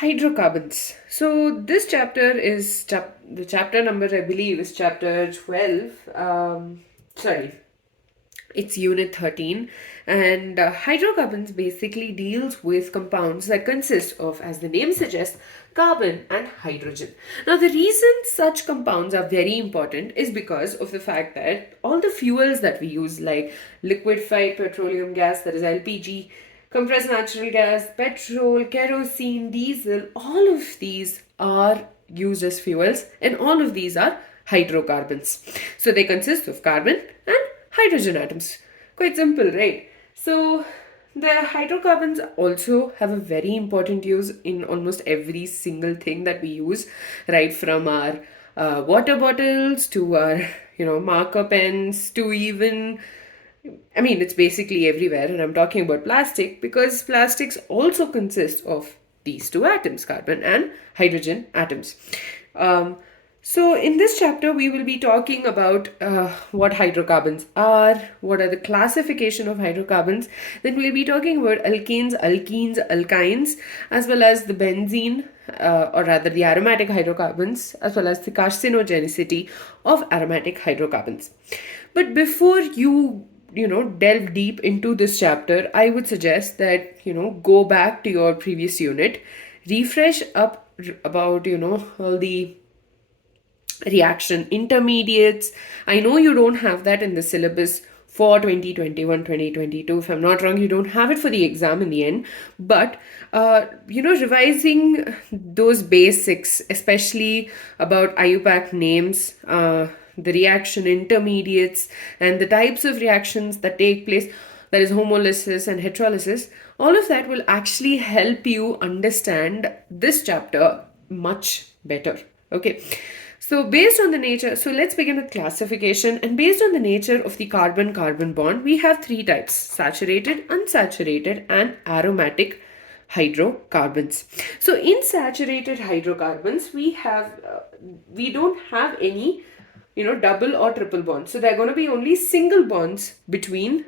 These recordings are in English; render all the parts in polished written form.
Hydrocarbons. So this chapter is the chapter number, I believe, is chapter 12. Sorry, it's unit 13. And hydrocarbons basically deals with compounds that consist of, as the name suggests, carbon and hydrogen. Now, the reason such compounds are very important is because of the fact that all the fuels that we use, like liquefied petroleum gas, that is LPG, compressed natural gas, petrol, kerosene, diesel, all of these are used as fuels, and all of these are hydrocarbons. So they consist of carbon and hydrogen atoms. Quite simple, right? So the hydrocarbons also have a very important use in almost every single thing that we use, right from our water bottles to our marker pens to even, I mean, it's basically everywhere, and I'm talking about plastic because plastics also consist of these two atoms, carbon and hydrogen atoms. So in this chapter, we will be talking about what hydrocarbons are, what are the classification of hydrocarbons. Then we'll be talking about alkanes, alkenes, alkynes, as well as the benzene, or rather the aromatic hydrocarbons, as well as the carcinogenicity of aromatic hydrocarbons. But before you delve deep into this chapter, I would suggest that go back to your previous unit, refresh up about all the reaction intermediates. I know you don't have that in the syllabus for 2021-2022. If I'm not wrong, you don't have it for the exam in the end, but revising those basics, especially about IUPAC names, the reaction intermediates, and the types of reactions that take place, that is homolysis and heterolysis, all of that will actually help you understand this chapter much better. Okay. So based on the nature, so let's begin with classification. And based on the nature of the carbon-carbon bond, we have three types: saturated, unsaturated, and aromatic hydrocarbons. So in saturated hydrocarbons, we don't have any double or triple bonds. So they're going to be only single bonds between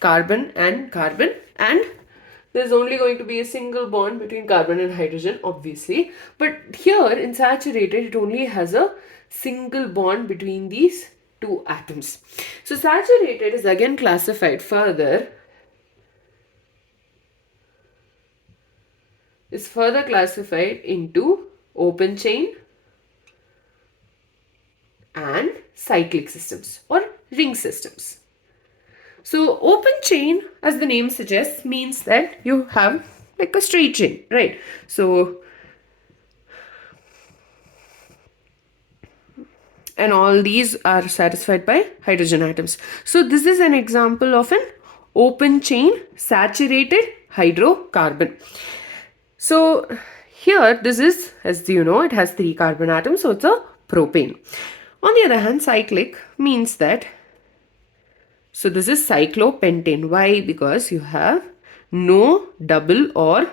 carbon, and there's only going to be a single bond between carbon and hydrogen, obviously. But here in saturated, it only has a single bond between these two atoms. So saturated is again classified further. Is further classified into open chain and cyclic systems or ring systems. So open chain, as the name suggests, means that you have like a straight chain, right? So, and all these are satisfied by hydrogen atoms. So this is an example of an open chain saturated hydrocarbon. So here this is, as you know, it has 3 carbon atoms, so it's a propane. On the other hand, cyclic means that, so this is cyclopentane. Why? Because you have no double or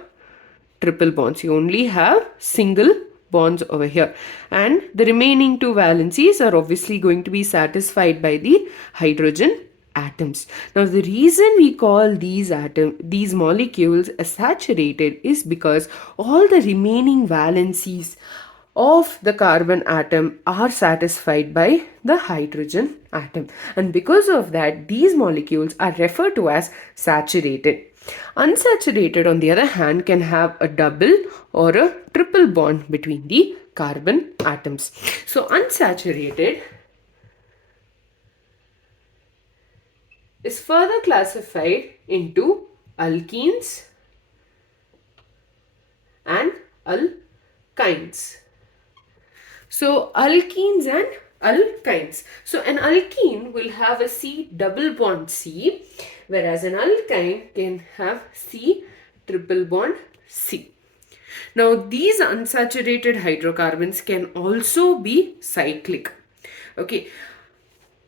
triple bonds. You only have single bonds over here. And the remaining 2 valencies are obviously going to be satisfied by the hydrogen atoms. Now the reason we call these molecules as saturated is because all the remaining valencies of the carbon atom are satisfied by the hydrogen atom, and because of that these molecules are referred to as saturated. Unsaturated, on the other hand, can have a double or a triple bond between the carbon atoms. So unsaturated is further classified into alkenes and alkynes. So alkenes and alkynes. So an alkene will have a C double bond C, whereas an alkyne can have C triple bond C. Now these unsaturated hydrocarbons can also be cyclic. Okay.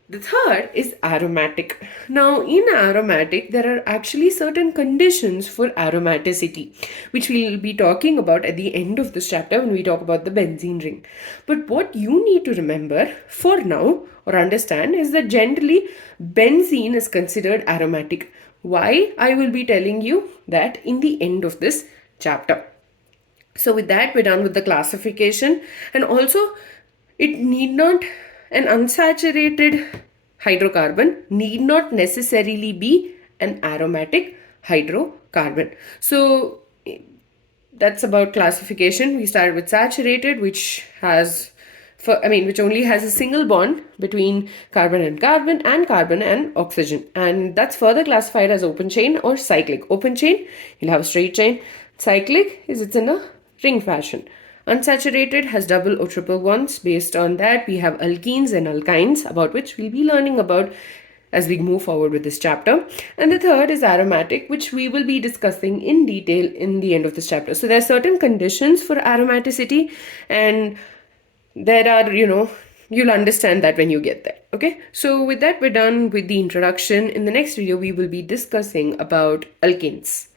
The third is aromatic. Now in aromatic, there are actually certain conditions for aromaticity, which we will be talking about at the end of this chapter when we talk about the benzene ring. But what you need to remember for now or understand is that generally benzene is considered aromatic. Why? I will be telling you that in the end of this chapter. So with that, we're done with the classification. And also, it need not, an unsaturated hydrocarbon need not necessarily be an aromatic hydrocarbon. So that's about classification. We started with saturated, which has, which only has a single bond between and carbon and oxygen. And that's further classified as open chain or cyclic. Open chain, you'll have a straight chain. Cyclic is it's in a ring fashion. Unsaturated has double or triple bonds. Based on that, we have alkenes and alkynes, about which we'll be learning about as we move forward with this chapter. And the third is aromatic, which we will be discussing in detail in the end of this chapter. So there are certain conditions for aromaticity, and there are, you'll understand that when you get there. Okay, so with that, we're done with the introduction. In the next video, we will be discussing about alkenes.